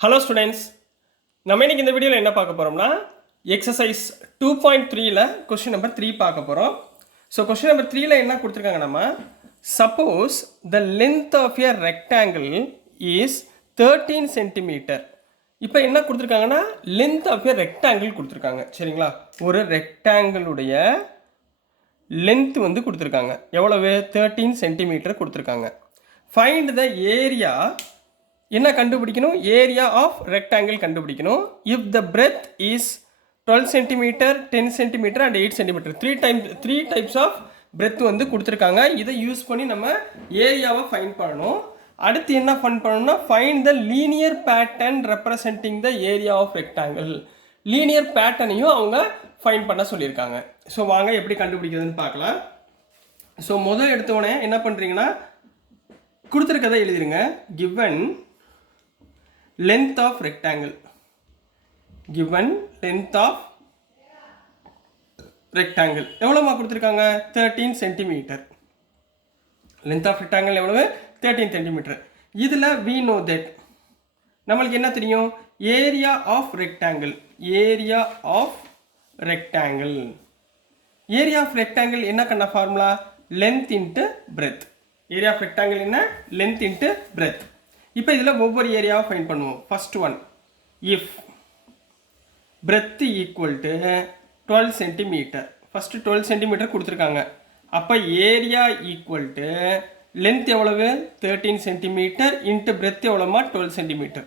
Hello students, நம்ம இன்னைக்கு இந்த வீடியோவில் என்ன பார்க்க போகிறோம்னா எக்ஸசைஸ் 2.3ல கொஸ்டின் நம்பர் 3 பார்க்க போகிறோம். ஸோ கொஸ்டின் நம்பர் 3ல என்ன கொடுத்துருக்காங்க, நம்ம suppose the length of a rectangle is 13 centimetre. இப்போ என்ன கொடுத்துருக்காங்கன்னா லென்த் ஆஃப் எ ரெக்டாங்கிள் கொடுத்துருக்காங்க. சரிங்களா, ஒரு ரெக்டாங்கிளுடைய லென்த் வந்து கொடுத்துருக்காங்க. எவ்வளவு? 13 சென்டிமீட்டர் கொடுத்துருக்காங்க. Find the area. என்ன கண்டுபிடிக்கணும்? ஏரியா ஆஃப் ரெக்டாங்கிள் கண்டுபிடிக்கணும். If the breadth is 12 centimetre, 10 centimetre and 8 centimetre, three types of breadth வந்து கொடுத்துருக்காங்க. இதை யூஸ் பண்ணி நம்ம ஏரியாவை ஃபைண்ட் பண்ணணும். அடுத்து என்ன ஃபைண்ட் பண்ணணும்னா find the linear pattern representing the area of rectangle. Linear பேட்டர்னையும் அவங்க ஃபைண்ட் பண்ண சொல்லியிருக்காங்க. ஸோ வாங்க எப்படி கண்டுபிடிக்கிறதுன்னு பார்க்கலாம். ஸோ முதல் எடுத்தோடனே என்ன பண்ணுறீங்கன்னா கொடுத்துருக்கதை எழுதிருங்க. Given length of rectangle, given length of rectangle எவ்வளோமா கொடுத்துருக்காங்க? 13 சென்டிமீட்டர். length of rectangle எவ்வளவு? 13 சென்டிமீட்டர். இதில் we know that நம்மளுக்கு என்ன தெரியும்? Area of rectangle. Area of rectangle area of rectangle என்ன கண்ட formula? Length into breadth. Area of rectangle என்ன? Length into breadth. இப்போ இதில் ஒவ்வொரு ஏரியாவை ஃபைண்ட் பண்ணுவோம். First one, if breadth equal to 12 centimetre. First 12 centimetre கொடுத்துருக்காங்க. அப்போ ஏரியா ஈக்குவல் டு லென்த் எவ்வளவு? 13 சென்டிமீட்டர் இன்ட்டு பிரெத் எவ்வளோமா? 12 சென்டிமீட்டர்.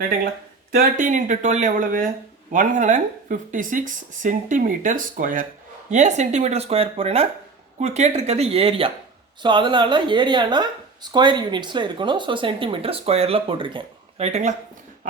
ரைட்டுங்களா? 13 இன்ட்டு 12 எவ்வளவு? 156 சென்டிமீட்டர் ஸ்கொயர். ஏன் சென்டிமீட்டர் ஸ்கொயர் போகிறேன்னா கேட்டிருக்கிறது ஏரியா. ஸோ அதனால் ஏரியானா ஸ்கொயர் யூனிட்ஸில் இருக்கணும். ஸோ சென்டிமீட்டர் ஸ்கொயரில் போட்டிருக்கேன். ரைட்டுங்களா?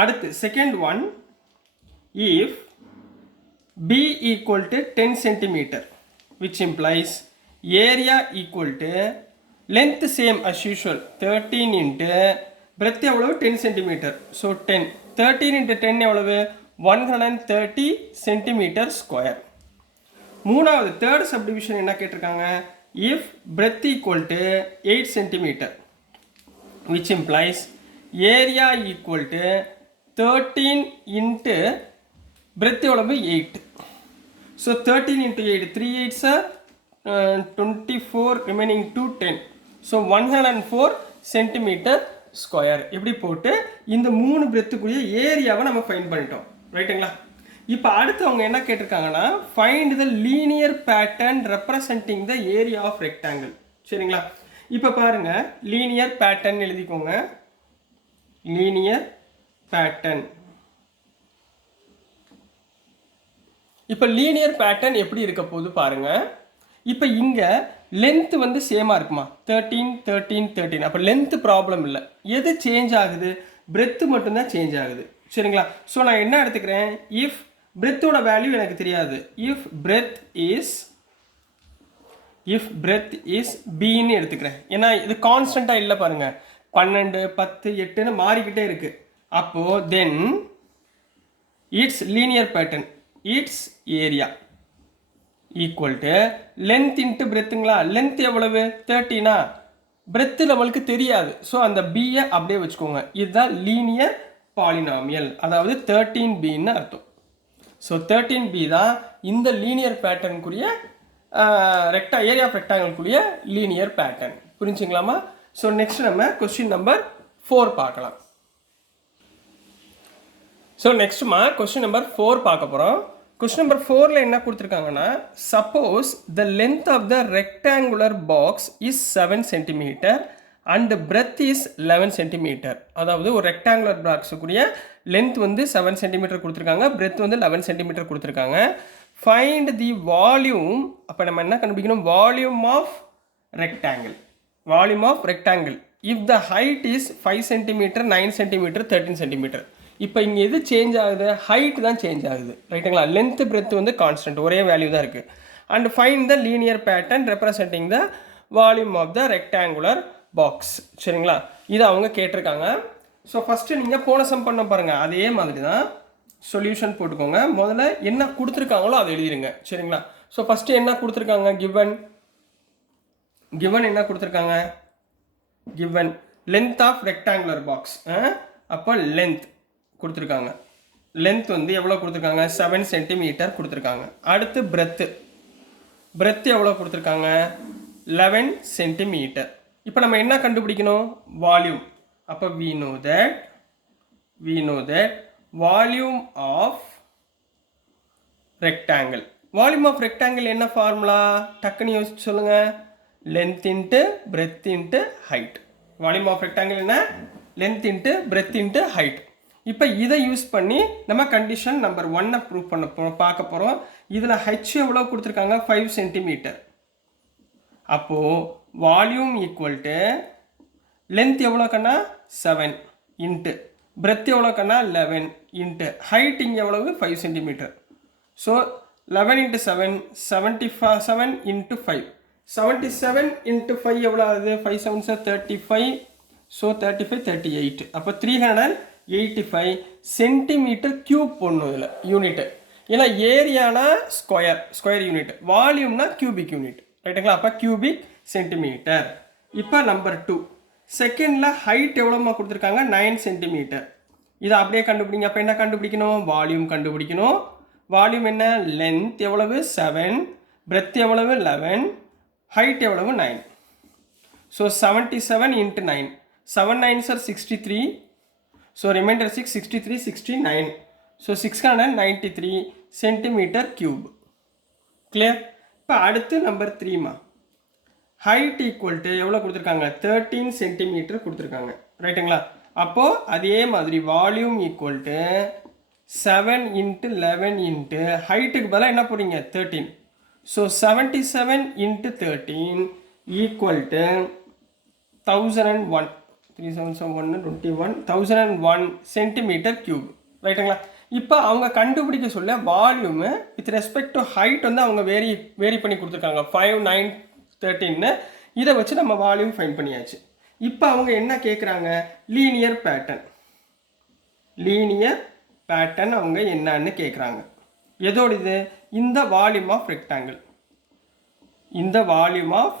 அடுத்து second one, if B equal to 10 centimetre which implies area equal to length same as usual 13 into breadth எவ்வளவு? 10 சென்டிமீட்டர். ஸோ 10. 13 இன்ட்டு 10 எவ்வளவு? 130 சென்டிமீட்டர் ஸ்கொயர். மூணாவது தேர்ட் சப்டிவிஷன் என்ன கேட்டிருக்காங்க? if breadth equal to 8 centimeter which implies area equal to 13 into breadth எவ்வளவு? 8. so 13 into 8, 3 8s are 24, remaining 2 10. so 104 centimeter square. இப்படி போட்டு இந்த மூணு பிரெத்துக்குரிய ஏரியாவை நம்ம ஃபைண்ட் பண்ணிட்டோம். ரைட்டுங்களா? இப்போ அடுத்து அவங்க என்ன கேட்டிருக்காங்கன்னா find the linear pattern representing the area of rectangle. சரிங்களா? இப்போ பாருங்க, லீனியர் பேட்டர்ன் எழுதிக்கோங்க. Linear pattern. இப்போ லீனியர் பேட்டர்ன் எப்படி இருக்க போகுது பாருங்க. இப்போ இங்கே லென்த் வந்து சேமாக இருக்குமா? 13 13 13. அப்போ லென்த் ப்ராப்ளம் இல்லை. எது சேஞ்ச் ஆகுது? பிரெத்து மட்டும்தான் சேஞ்ச் ஆகுது. சரிங்களா? ஸோ நான் என்ன எடுத்துக்கிறேன்? இஃப் பிரெத்தோட வேல்யூ எனக்கு தெரியாது. இஃப் பிரெத் இஸ் பின்னு எடுத்துக்கிறேன். ஏன்னா இது கான்ஸ்டண்ட்டாக இல்லை பாருங்க. 12 10 8ன்னு மாறிக்கிட்டே இருக்கு. அப்போ then it's linear pattern, it's area equal to length into பிரெத்துங்களா? லென்த் எவ்வளவு? 13. பிரெத்து நம்மளுக்கு தெரியாது. ஸோ அந்த பியை அப்படியே வச்சுக்கோங்க. இதுதான் லீனியர் பாலினாமியல், அதாவது 13bன்னு அர்த்தம். ஸோ 13b தான் இந்த லீனியர் பேட்டர்னுக்குரிய ஏரியா ஆஃப் ரெக்டாங்கிள்குரிய லீனியர் பேட்டர்ன். புரிஞ்சுங்களாமா? ஸோ நெக்ஸ்ட் நம்ம கொஸ்டின் நம்பர் 4 பார்க்கலாம். ஸோ நெக்ஸ்ட்மா கொஸ்டின் நம்பர் 4 பார்க்க போகிறோம். கொஸ்டின் நம்பர் 4ல் என்ன கொடுத்துருக்காங்கன்னா suppose the length of the rectangular box is 7 centimetre and breadth is 11 centimetre. அதாவது ஒரு ரெக்டாங்குலர் பாக்ஸுக்குரிய லென்த் வந்து 7 சென்டிமீட்டர் கொடுத்துருக்காங்க, பிரெத் வந்து 11 சென்டிமீட்டர் கொடுத்துருக்காங்க. Find the volume. அப்போ நம்ம என்ன கண்டுபிடிக்கணும்? Volume of rectangle. Volume of rectangle if the height is 5 centimetre, 9 centimetre, 13 centimetre. இப்போ இங்கே எது சேஞ்ச் ஆகுது? ஹைட் தான் சேஞ்ச் ஆகுது. ரைட்டுங்களா? லென்த் பிரெத் வந்து கான்ஸ்டன்ட், ஒரே வேல்யூ தான் இருக்குது. And find the linear pattern representing the volume of the rectangular box. சரிங்களா? இது அவங்க கேட்டிருக்காங்க. ஸோ ஃபஸ்ட்டு நீங்கள் போன சம் பண்ண பாருங்கள், அதே மாதிரி தான் சொல்யூஷன் போட்டுக்கோங்க. முதல்ல என்ன கொடுத்துருக்காங்களோ அதை எழுதிடுங்க. சரிங்களா? ஸோ ஃபஸ்ட்டு என்ன கொடுத்துருக்காங்க? கிவன் என்ன கொடுத்துருக்காங்க? Given length of rectangular box. அப்போ லென்த் கொடுத்துருக்காங்க. லென்த் வந்து எவ்வளோ கொடுத்துருக்காங்க? 7 சென்டிமீட்டர் கொடுத்துருக்காங்க. அடுத்து பிரெத் எவ்வளோ கொடுத்துருக்காங்க? 11 சென்டிமீட்டர். இப்போ நம்ம என்ன கண்டுபிடிக்கணும்? வால்யூம். அப்போ we know that volume of rectangle. Volume of rectangle என்ன ஃபார்முலா? டக்குன்னு யோசிச்சு சொல்லுங்க. Length into breadth into height. Volume of rectangle என்ன? Length into breadth into height. இப்போ இதை யூஸ் பண்ணி நம்ம கண்டிஷன் நம்பர் 1 ப்ரூவ் பண்ண பார்க்க போகிறோம். இதில் ஹெச் எவ்வளோ கொடுத்துருக்காங்க? 5 சென்டிமீட்டர். அப்போது வால்யூம் ஈக்குவல் டு லென்த் எவ்வளோக்கண்ணா? 7 இன்ட்டு பிரெத் எவ்வளோக்கண்ணா? 11 இன்ட்டு ஹைட் இங்கே எவ்வளவு? 5 centimetre. So 11 into 7, 77 into 5. 77 into 5 எவ்வளோ ஆகுது? 5 7s 35. ஸோ 35 38. அப்போ 385 சென்டிமீட்டர் கியூப் போடணும் இதில் யூனிட்டு. ஏன்னா ஏரியானா ஸ்கொயர் யூனிட், வால்யூம்னா கியூபிக் யூனிட். ரைட்டுங்களா? அப்போ கியூபிக் சென்டிமீட்டர். இப்போ நம்பர் 2 செகண்டில் ஹைட் எவ்வளோமா கொடுத்துருக்காங்க? 9 சென்டிமீட்டர். இதை அப்படியே கண்டுபிடிங்க. அப்போ என்ன கண்டுபிடிக்கணும்? வால்யூம் கண்டுபிடிக்கணும். வால்யூம் என்ன? லென்த் எவ்வளவு? 7, பிரெத் எவ்வளவு? 11, ஹைட் எவ்வளவு? 9. So 77 into 9, 7 9s are 63. So remainder 6, 63, 69. So 693 centimetre cube. Clear? இப்போ அடுத்து நம்பர் 3மா. ஹைட் ஈக்குவல் டு எவ்வளோ கொடுத்துருக்காங்க? 13 சென்டிமீட்டர் கொடுத்துருக்காங்க. ரைட்டுங்களா? அப்போது அதே மாதிரி volume equal to 7 into 11 into ஹைட்டுக்கு பதிலாக என்ன போடுறீங்க? 13. So 77 into 13 equal to 1001. 3 7 1 21 1001 centimetre cube. ரைட்டுங்களா? இப்போ அவங்க கண்டுபிடிக்க சொல்ல volume with respect to height வந்து அவங்க வேரி பண்ணி கொடுத்துருக்காங்க. 5 9 13. இதை வச்சு நம்ம வால்யூம் ஃபைண்ட் பண்ணியாச்சு. இப்போ அவங்க என்ன கேட்குறாங்க? லீனியர் பேட்டர்ன் அவங்க என்னன்னு கேட்குறாங்க. எதோடு இது? இந்த வால்யூம் ஆஃப் ரெக்டாங்கிள். இந்த வால்யூம் ஆஃப்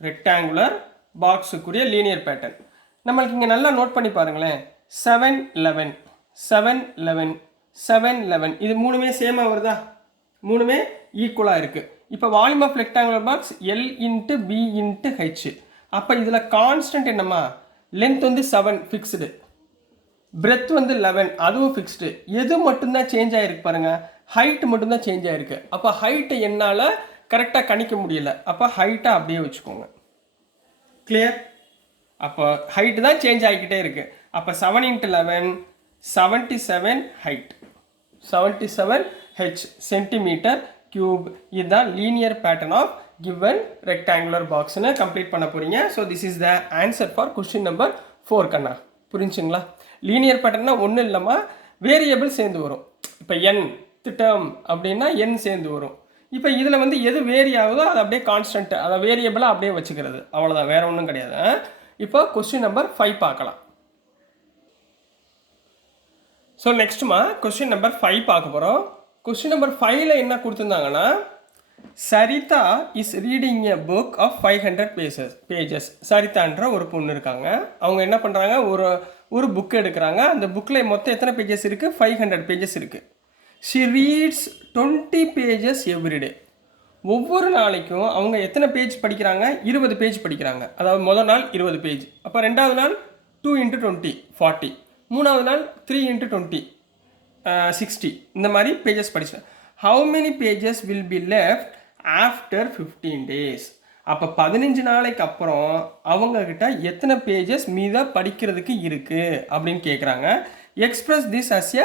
ரெக்டாங்குலர் பாக்ஸுக்குரிய லீனியர் பேட்டர்ன். நம்மளுக்கு இங்கே நல்லா நோட் பண்ணி பாருங்களேன். 7 11 7 11 7 11 இது மூணுமே சேமாக வருதா? மூணுமே ஈக்குவலாக இருக்குது. இப்போ volume of rectangular box L into B into H. அப்போ இதில் கான்ஸ்டன்ட் என்னம்மா? லென்த் வந்து 7 ஃபிக்ஸ்டு, பிரெத் வந்து 11 அதுவும் ஃபிக்ஸ்டு. எது மட்டும்தான் சேஞ்ச் ஆகிருக்கு பாருங்கள்? ஹைட் மட்டும்தான் சேஞ்ச் ஆகிருக்கு. அப்போ ஹைட்டை என்னால் கரெக்டாக கணிக்க முடியல. அப்போ ஹைட்டை அப்படியே வச்சுக்கோங்க. கிளியர்? அப்போ ஹைட்டு தான் சேஞ்ச் ஆகிக்கிட்டே இருக்குது. அப்போ 7 into 11 77 height, 77 H centimetre cube. இதுதான் linear pattern of given rectangular box னு கம்ப்ளீட் பண்ண போறீங்க. So this is the answer for question number 4 கண்ணா. புரிஞ்சுங்களா? லீனியர் பேட்டர்னா ஒன்றும் இல்லாமல் வேரியபிள் சேர்ந்து வரும். இப்போ n டேர்ம் அப்படின்னா n சேர்ந்து வரும். இப்போ இதில் வந்து எது வேரி ஆகுதோ அது அப்படியே கான்ஸ்டன்ட், அதை வேரியபிளாக அப்படியே வச்சுக்கிறது. அவ்வளோதான், வேற ஒன்றும் கிடையாது. இப்போ கொஸ்டின் நம்பர் 5 பார்க்கலாம். ஸோ நெக்ஸ்ட்டுமா கொஸ்டின் நம்பர் 5 பார்க்க போகிறோம். கொஸ்டின் நம்பர் 5ல் என்ன கொடுத்துருந்தாங்கன்னா, Saritha is reading a book of 500 pages. சரிதான்ற ஒரு பொண்ணு இருக்காங்க. அவங்க என்ன பண்ணுறாங்க? ஒரு புக் எடுக்கிறாங்க. அந்த புக்கில் மொத்தம் எத்தனை பேஜஸ் இருக்குது? 500 பேஜஸ் இருக்குது. She reads 20 pages everyday. ஒவ்வொரு நாளைக்கும் அவங்க எத்தனை பேஜ் படிக்கிறாங்க? 20 பேஜ் படிக்கிறாங்க. அதாவது முதல் நாள் 20 பேஜ், அப்போ ரெண்டாவது நாள் 2 into 20 40, மூணாவது நாள் 3 into 20 60. இந்த மாதிரி பேஜஸ் படிச்சேன். How many pages will be left after 15 days? அப்போ 15 நாளைக்கு அப்புறம் அவங்கக்கிட்ட எத்தனை பேஜஸ் மீத படிக்கிறதுக்கு இருக்குது அப்படின்னு கேட்குறாங்க. Express this as a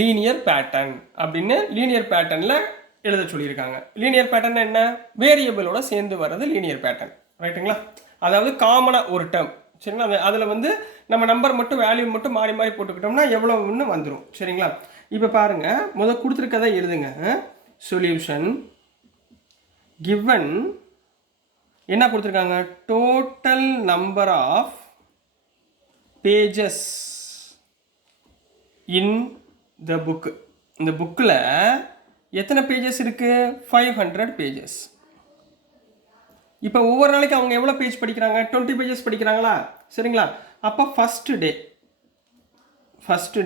linear pattern அப்படின்னு லீனியர் பேட்டர்னில் எழுத சொல்லியிருக்காங்க. லீனியர் பேட்டர்ன் என்ன? வேரியபிளோட சேர்ந்து வர்றது லீனியர் பேட்டர்ன். ரைட்டுங்களா? அதாவது காமனாக ஒரு டேர்ம், சரிங்களா? அதில் வந்து நம்ம நம்பர் மட்டும் வேல்யூ மட்டும் மாறி மாறி போட்டுக்கிட்டோம்னா எவ்வளோன்னு வந்துடும். சரிங்களா? இப்போ பாருங்கள், முதல் கொடுத்துருக்கதை எழுதுங்க. சொல்யூஷன் கிவன் என்ன கொடுத்துருக்காங்க? Total number of pages in the book. இந்த புக்கில் எத்தனை பேஜஸ் இருக்குது? 500 பேஜஸ். இப்போ ஒவ்வொரு நாளைக்கு அவங்க எவ்வளோ பேஜ் படிக்கிறாங்க? 20 பேஜஸ் படிக்கிறாங்களா? சரிங்களா? அப்போ ஃபஸ்ட்டு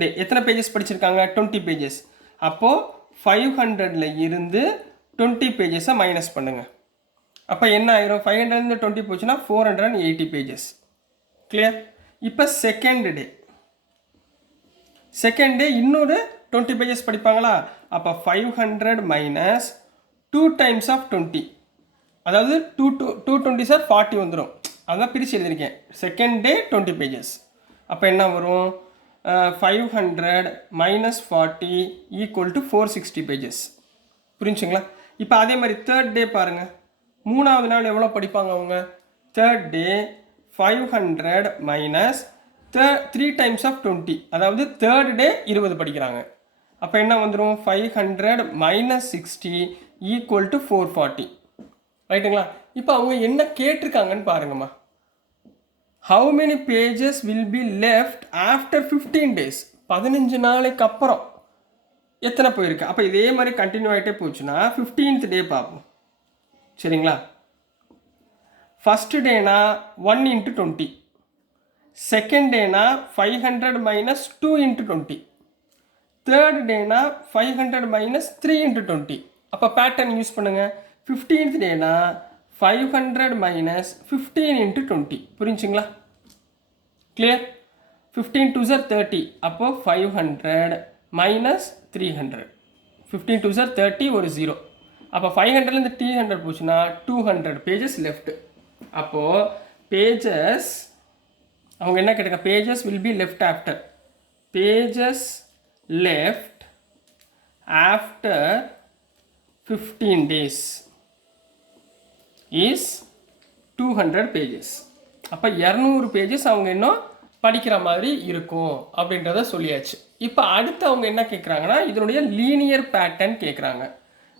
டே எத்தனை பேஜஸ் படிச்சிருக்காங்க? 20 பேஜஸ். அப்போது 500ல் இருந்து 20 பேஜஸை மைனஸ் பண்ணுங்கள். அப்போ என்ன ஆயிரும்? 500லேருந்து 20 போச்சுன்னா 480 பேஜஸ். கிளியர்? இப்போ செகண்ட் டே இன்னொரு 20 பேஜஸ் படிப்பாங்களா? அப்போ 500 மைனஸ் 2 டைம்ஸ் ஆஃப் 20, அதாவது 220 சார் 40 வந்துடும். அதான் பிரித்து எழுதியிருக்கேன். Second day 20 pages. அப்போ என்ன வரும்? 500 மைனஸ் 40 ஈக்குவல் டு 460 பேஜஸ். புரிஞ்சுங்களா? இப்போ அதே மாதிரி தேர்ட் டே பாருங்கள். மூணாவது நாள் எவ்வளோ படிப்பாங்க அவங்க? Third day 500 minus 3 times of 20, அதாவது தேர்ட் டே 20 படிக்கிறாங்க. அப்போ என்ன வந்துடும்? 500 மைனஸ் 60 ஈக்குவல் டு 440. ரைட்டுங்களா? இப்போ அவங்க என்ன கேட்டிருக்காங்கன்னு பாருங்கம்மா. How many pages will be left after 15 days? 15 நாளைக்கு அப்புறம் எத்தனை போயிருக்கு? அப்போ இதே மாதிரி கண்டினியூ ஆகிட்டே போச்சுன்னா 15th டே பார்ப்போம். சரிங்களா? ஃபஸ்ட்டு டேனா 1 × 20, செகண்ட் டேனா 500 மைனஸ் 2 × 20, தேர்ட் டேனா 500 மைனஸ் 3 × 20. அப்போ பேட்டர்ன் யூஸ் பண்ணுங்கள். 15th டேனா 500 minus 15 × 20. புரிஞ்சுங்களா? கிளியர்? 15 2s are 30. அப்போது 500 மைனஸ் 300. 15 2s are 30, ஒரு 0. அப்போ 500லேருந்து 300 போச்சுன்னா 200 பேஜஸ் லெஃப்ட். அப்போது பேஜஸ் அவங்க என்ன கேட்டாங்க? Pages will be left after. Pages left after 15 days is 200 pages. அப்போ 200 பேஜஸ் அவங்க இன்னும் படிக்கிற மாதிரி இருக்கும் அப்படின்றத சொல்லியாச்சு. இப்போ அடுத்து அவங்க என்ன கேட்குறாங்கன்னா, இதனுடைய லீனியர் பேட்டர்ன் கேட்குறாங்க.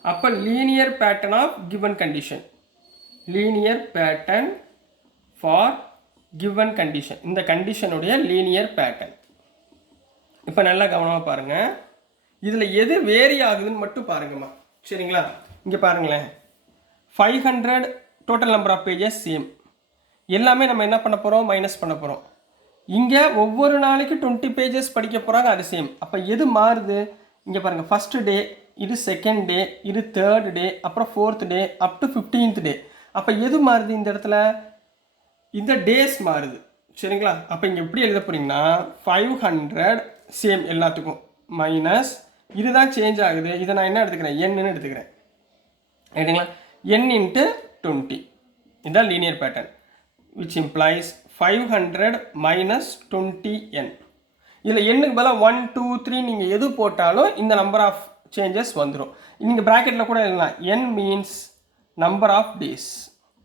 அப்போ linear pattern of given condition, linear pattern for given condition, இந்த கண்டிஷனுடைய லீனியர் பேட்டர்ன். இப்போ நல்லா கவனமாக பாருங்கள். இதில் எது வேரி ஆகுதுன்னு மட்டும் பாருங்கம்மா. சரிங்களா? இங்கே பாருங்களேன். 500 total number of pages same. எல்லாமே நம்ம என்ன பண்ண போகிறோம்? மைனஸ் பண்ண போகிறோம். இங்கே ஒவ்வொரு நாளைக்கு 20 பேஜஸ் படிக்க போகிறாங்க, அது சேம். அப்போ எது மாறுது? இங்கே பாருங்கள். ஃபஸ்ட்டு டே, இது செகண்ட் டே, இது தேர்ட் டே, அப்புறம் fourth day, up to 15th டே. அப்போ எது மாறுது இந்த இடத்துல? இந்த டேஸ் மாறுது. சரிங்களா? அப்போ இங்கே எப்படி எழுத போகிறீங்கன்னா 500 சேம் எல்லாத்துக்கும் மைனஸ் இதுதான் சேஞ்ச் ஆகுது. இதை நான் என்ன எடுத்துக்கிறேன்? என்னு எடுத்துக்கிறேன். ரைட்டுங்களா? n × 20. இதுதான் linear pattern, which implies 500 minus 20n. இதில் எண்ணுக்கு பதிலாக 1 2 3 நீங்கள் எது போட்டாலும் இந்த நம்பர் ஆஃப் சேஞ்சஸ் வந்துடும். நீங்கள் ப்ராக்கெட்டில் கூட எழுதலாம். n means number of days,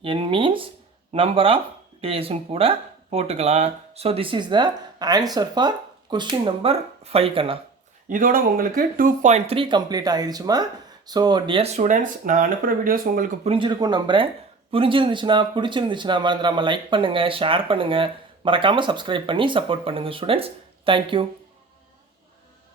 n means number of டேஸ்ன்னு கூட போட்டுக்கலாம். So this is the answer for question number 5 கண்ணா. இதோட உங்களுக்கு 2.3 கம்ப்ளீட் ஆகிடுச்சுமா. ஸோ டியர் ஸ்டூடெண்ட்ஸ், நான் அனுப்புகிற வீடியோஸ் உங்களுக்கு புரிஞ்சிருக்கும்னு நம்புகிறேன். பிடிச்சிருந்துச்சுன்னா மறந்துடாமல் லைக் பண்ணுங்கள், ஷேர் பண்ணுங்கள், மறக்காமல் சப்ஸ்கிரைப் பண்ணி சப்போர்ட் பண்ணுங்கள் ஸ்டூடெண்ட்ஸ். தேங்க்யூ.